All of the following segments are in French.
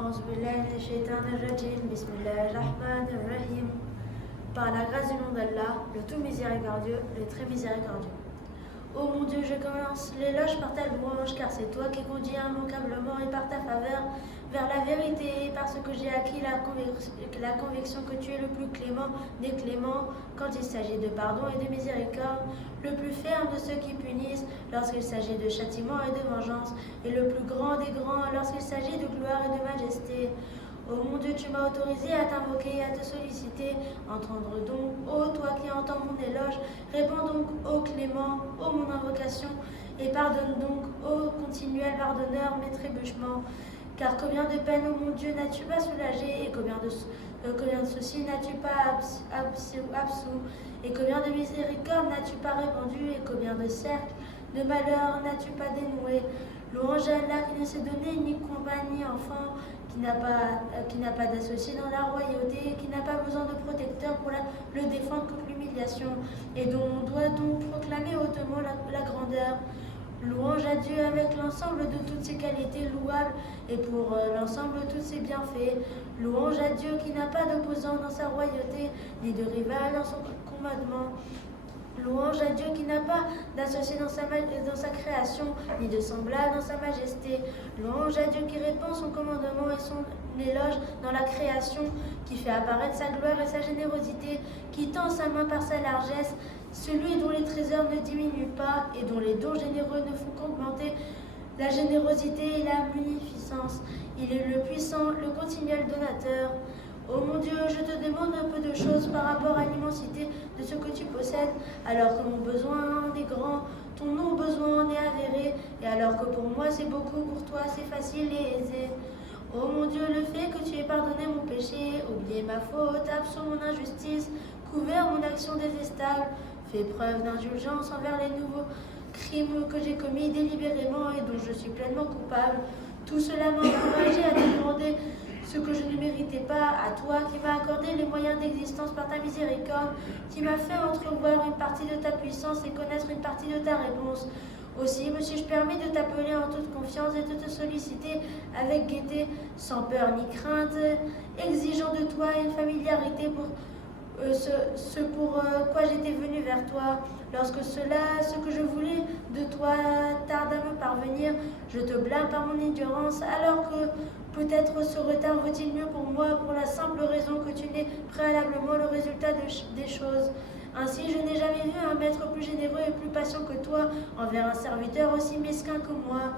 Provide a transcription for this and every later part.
A'udhu billahi minash shaitanir rajim. Bismillahir rahmanir rahim. Par la grâce du nom d'Allah, le tout miséricordieux, le très miséricordieux. Ô mon Dieu, je commence l'éloge par ta louange, car c'est toi qui conduis immanquablement et par ta faveur vers la vérité, parce que j'ai acquis la conviction que tu es le plus clément des cléments quand il s'agit de pardon et de miséricorde, le plus ferme de ceux qui punissent lorsqu'il s'agit de châtiment et de vengeance, et le plus grand des grands lorsqu'il s'agit de gloire et de majesté. Ô mon Dieu, tu m'as autorisé à t'invoquer et à te solliciter. Entendre donc, ô toi qui entends mon éloge, réponds donc, ô clément, ô mon invocation, et pardonne donc, ô continuel pardonneur, mes trébuchements. Car combien de peines, ô mon Dieu, n'as-tu pas soulagé, et combien de soucis n'as-tu pas absous, et combien de miséricorde n'as-tu pas répandu, et combien de cercles de malheur n'as-tu pas dénoué. Louange à Allah qui ne s'est donné ni compagne ni enfant, qui n'a pas d'associé dans la royauté, qui n'a pas besoin de protecteur pour le défendre contre l'humiliation, et dont on doit donc proclamer hautement la grandeur. Louange à Dieu avec l'ensemble de toutes ses qualités louables et pour l'ensemble de tous ses bienfaits. Louange à Dieu qui n'a pas d'opposant dans sa royauté, ni de rival dans son commandement. Louange à Dieu qui n'a pas d'associé dans sa création, ni de semblable dans sa majesté. Louange à Dieu qui répand son commandement et son éloge dans la création, qui fait apparaître sa gloire et sa générosité, qui tend sa main par sa largesse, celui dont les trésors ne diminuent pas et dont les dons généreux ne font qu'augmenter la générosité et la munificence. Il est le puissant, le continuel donateur. Ô mon Dieu, je te demande un peu de choses par rapport à l'immensité de ce que tu possèdes, alors que mon besoin en est grand, ton non-besoin en est avéré, et alors que pour moi c'est beaucoup, pour toi c'est facile et aisé. Ô mon Dieu, le fait que tu aies pardonné mon péché, oublié ma faute, absent mon injustice, couvert mon action détestable, fait preuve d'indulgence envers les nouveaux crimes que j'ai commis délibérément et dont je suis pleinement coupable, tout cela m'a encouragé à te demander ce que je ne méritais pas, à toi qui m'as accordé les moyens d'existence par ta miséricorde, qui m'a fait entrevoir une partie de ta puissance et connaître une partie de ta réponse. Aussi me suis-je permis de t'appeler en toute confiance et de te solliciter avec gaieté, sans peur ni crainte, exigeant de toi une familiarité pour ce pour quoi j'étais venu vers toi. Lorsque ce que je voulais de toi tarde à me parvenir, je te blâme par mon ignorance, alors que peut-être ce retard vaut-il mieux pour moi, pour la simple raison que tu n'es préalablement le résultat des choses. Ainsi, je n'ai jamais vu un maître plus généreux et plus patient que toi envers un serviteur aussi mesquin que moi.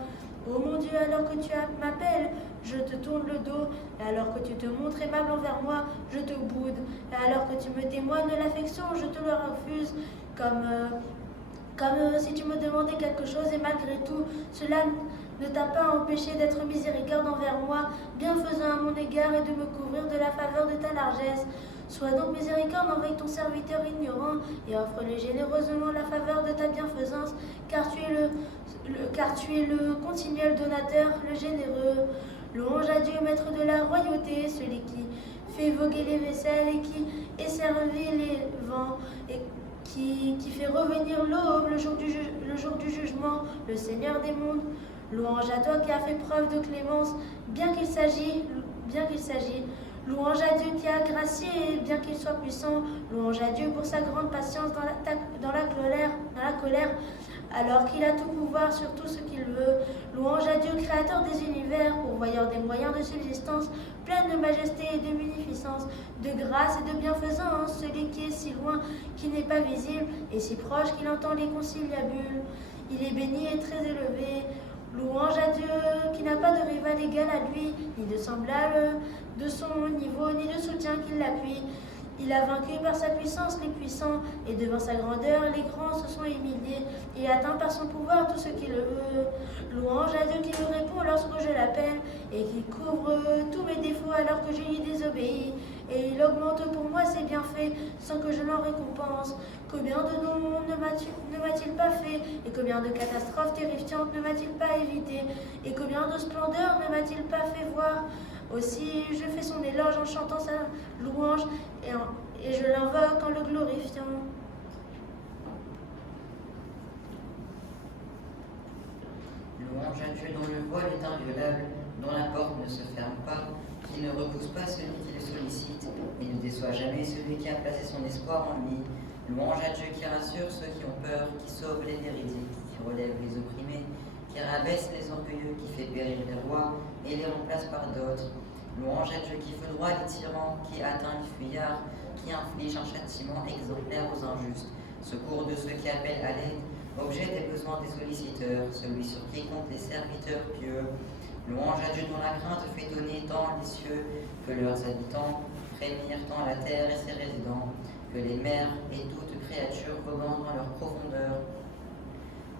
Ô mon Dieu, alors que tu m'appelles, je te tourne le dos, et alors que tu te montres aimable envers moi, je te boude, et alors que tu me témoignes de l'affection, je te le refuse, comme si tu me demandais quelque chose, et malgré tout, cela ne t'a pas empêché d'être miséricorde envers moi, bienfaisant à mon égard et de me couvrir de la faveur de ta largesse. Sois donc miséricorde envers ton serviteur ignorant et offre-lui généreusement la faveur de ta bienfaisance, car tu es le continuel donateur, le généreux. Louange à Dieu, maître de la royauté, celui qui fait voguer les vaisselles et qui esservit les vents, et qui fait revenir l'aube le jour du jugement, le Seigneur des mondes. Louange à toi qui as fait preuve de clémence, bien qu'il s'agisse. Louange à Dieu qui a gracié, bien qu'il soit puissant. Louange à Dieu pour sa grande patience dans la colère, alors qu'il a tout pouvoir sur tout ce qu'il veut. Louange à Dieu, créateur des univers, pourvoyeur des moyens de subsistance, plein de majesté et de munificence, de grâce et de bienfaisance, celui qui est si loin qu'il n'est pas visible, et si proche qu'il entend les conciliabules. Il est béni et très élevé. Louange à Dieu qui n'a pas de rival égal à lui, ni de semblable de son niveau, ni de soutien qui l'appuie. Il a vaincu par sa puissance les puissants, et devant sa grandeur, les grands se sont humiliés, et atteint par son pouvoir tout ce qu'il veut. Louange à Dieu qui me répond lorsque je l'appelle, et qui couvre tous mes défauts alors que je lui désobéis, et il augmente pour moi ses bienfaits sans que je l'en récompense. Combien de dons ne m'a-t-il pas fait, et combien de catastrophes terrifiantes ne m'a-t-il pas évité, et combien de splendeurs ne m'a-t-il pas fait voir. Aussi, je fais son éloge en chantant sa louange et je l'invoque en le glorifiant. Louange à Dieu dont le voile est inviolable, dont la porte ne se ferme pas, qui ne repousse pas celui qui le sollicite, et ne déçoit jamais celui qui a placé son espoir en lui. Louange à Dieu qui rassure ceux qui ont peur, qui sauve les véridiques, qui relève les opprimés, qui rabaisse les orgueilleux, qui fait périr les rois et les remplace par d'autres. Louange à Dieu qui foudroie les tyrans, qui atteint les fuyards, qui inflige un châtiment exemplaire aux injustes. Secours de ceux qui appellent à l'aide, objet des besoins des solliciteurs, celui sur qui comptent les serviteurs pieux. Louange à Dieu dont la crainte fait donner tant les cieux, que leurs habitants frémirent tant la terre et ses résidents, que les mers et toute créature voguant dans leur profondeur.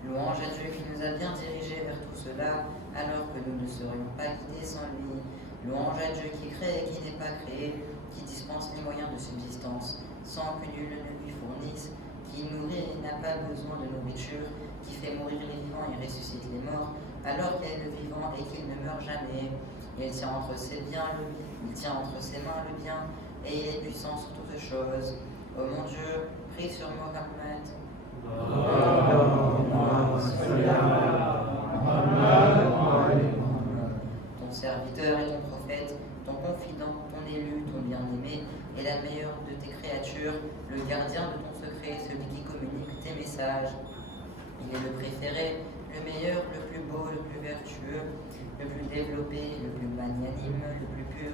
Louange à Dieu qui nous a bien dirigés vers tout cela, alors que nous ne serions pas guidés sans lui. Louange à Dieu qui crée et qui n'est pas créé, qui dispense les moyens de subsistance, sans que nul ne lui fournisse, qui nourrit et n'a pas besoin de nourriture, qui fait mourir les vivants et ressuscite les morts, alors qu'il est le vivant et qu'il ne meurt jamais. Il tient entre ses mains le bien, et il est puissant sur toutes choses. Ô mon Dieu, prie sur Mohammed. Ton serviteur et ton prophète, ton confident, ton élu, ton bien-aimé, est la meilleure de tes créatures, le gardien de ton secret, celui qui communique tes messages. Il est le préféré, le meilleur, le plus beau, le plus vertueux, le plus développé, le plus magnanime, le plus pur,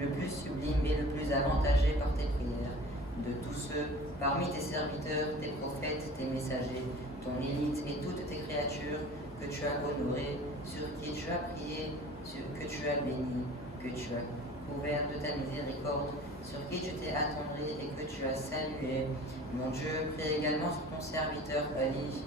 le plus sublime et le plus avantagé par tes prières. De tous ceux, parmi tes serviteurs, tes prophètes, tes messagers, ton élite et toutes tes créatures que tu as honorées, sur qui tu as prié, que tu as béni, que tu as couvert de ta miséricorde, sur qui tu t'es attendri et que tu as salué. Mon Dieu, prie également sur ton serviteur Ali.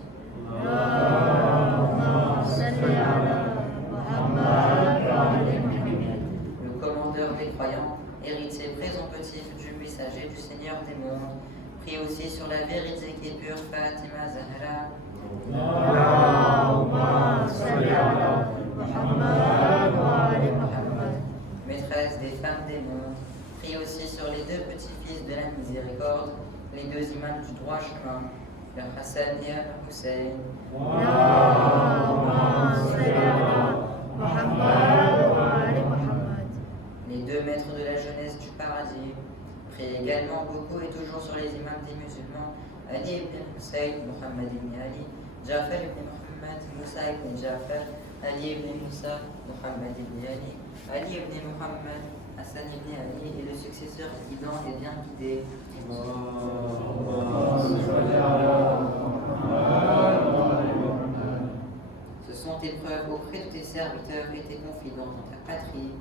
Le commandeur des croyants, héritier présomptif du messager du Seigneur des mondes, prie aussi sur la véridique et pure Fatima Zahra. Maîtresse des femmes des mondes, prie aussi sur les deux petits-fils de la miséricorde, les deux imams du droit chemin, le Hassan et le Hussein. Les deux maîtres de la jeunesse du paradis, prie également beaucoup et toujours sur les imams des musulmans, Ali ibn Hussein, Muhammad ibn Ali, Jafar ibn Muhammad, Moussa ibn Jafar, Ali ibn Moussa, Muhammad ibn Ali, Ali ibn Muhammad, Hassan ibn Ali et le successeur guidant et bien guidé. Ce sont tes preuves auprès de tes serviteurs et tes confidents dans ta patrie.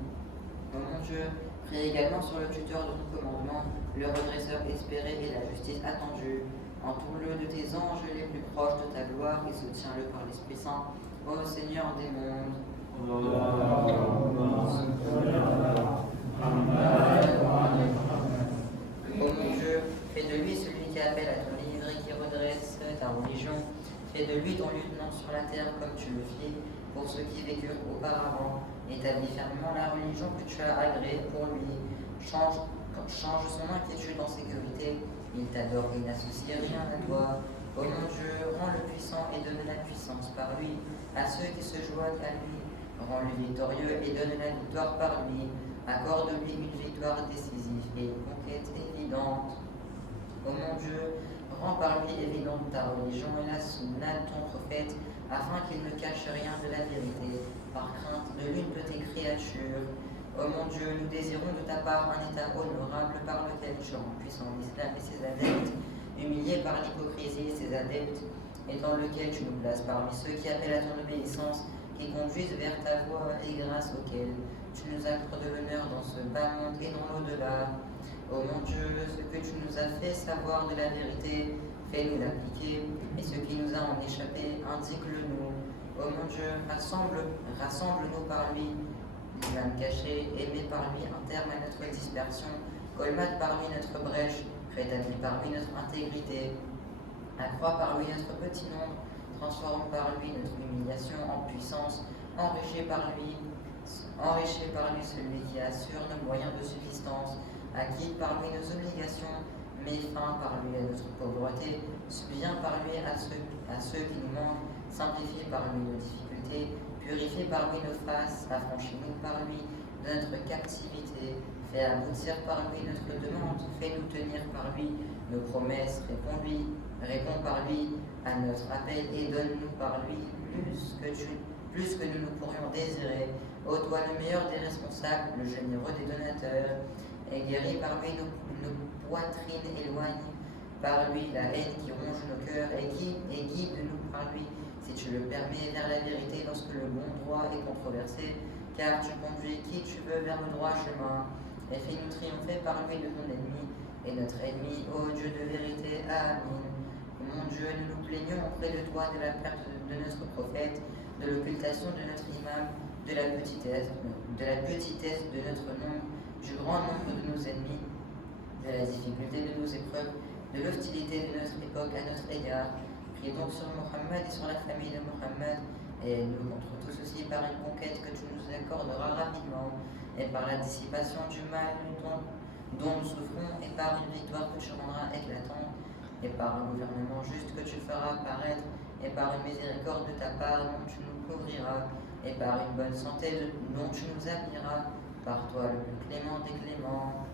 Ô mon Dieu, prie également sur le tuteur de ton commandement, le redresseur espéré et la justice attendue. Entoure-le de tes anges les plus proches de ta gloire et soutiens-le par l'Esprit Saint, ô Seigneur des mondes. Ô mon Dieu, fais de lui celui qui appelle à ton livre et qui redresse ta religion. Fais de lui ton lieutenant sur la terre comme tu le fis pour ceux qui vécurent auparavant. Établis fermement la religion que tu as agréée pour lui. Change son inquiétude en sécurité. Il t'adore et n'associe rien à toi. Ô mon Dieu, rends-le puissant et donne la puissance par lui à ceux qui se joignent à lui. Rends-le victorieux et donne la victoire par lui. Accorde-lui une victoire décisive et une conquête évidente. Ô mon Dieu, rends par lui évidente ta religion et la sunna de ton prophète, afin qu'il ne cache rien de la vérité, par crainte de l'une de tes créatures. Ô mon Dieu, nous désirons de ta part un état honorable par lequel tu rends puissant l'islam et ses adeptes, humilié par l'hypocrisie et ses adeptes, et dans lequel tu nous places parmi ceux qui appellent à ton obéissance, qui conduisent vers ta voie et grâce auquel tu nous accordes l'honneur dans ce bas monde et dans l'au-delà. Ô mon Dieu, ce que tu nous as fait savoir de la vérité, fais-nous l'appliquer, et ce qui nous a en échappé, indique-le-nous. Ô mon Dieu, rassemble-nous par lui, l'âme cachée, et mets par lui un terme à notre dispersion, colmate par lui notre brèche, rétablis par lui notre intégrité, accroît par lui notre petit nombre, transforme par lui notre humiliation en puissance, enrichis par lui celui qui assure nos moyens de subsistance, acquitte par lui nos obligations, met fin par lui à notre pauvreté, subvient par lui à ceux qui nous manquent, simplifie par lui nos difficultés, Purifie par lui nos faces, affranchis-nous par lui de notre captivité. Fais aboutir par lui notre demande, fais-nous tenir par lui nos promesses, réponds par lui à notre appel et donne-nous par lui plus que nous pourrions désirer. Ô toi le meilleur des responsables, le généreux des donateurs, et guéris par lui nos poitrines, éloigne par lui la haine qui ronge nos cœurs et guide-nous par lui, si tu le permets, vers la vérité lorsque le bon droit est controversé, car tu conduis qui tu veux vers le droit chemin, et fais-nous triompher par lui de ton ennemi, et notre ennemi, ô Dieu de vérité, Amen. Mon Dieu, nous nous plaignons auprès de toi de la perte de notre prophète, de l'occultation de notre imam, de la petitesse de notre nombre, du grand nombre de nos ennemis, de la difficulté de nos épreuves, de l'hostilité de notre époque à notre égard. Prie donc sur Mohammed et sur la famille de Mohammed, et nous contre tout ceci par une conquête que tu nous accorderas rapidement, et par la dissipation du mal dont nous souffrons, et par une victoire que tu rendras éclatante, et par un gouvernement juste que tu feras apparaître, et par une miséricorde de ta part dont tu nous couvriras, et par une bonne santé dont tu nous habilliras, par toi le plus clément des cléments.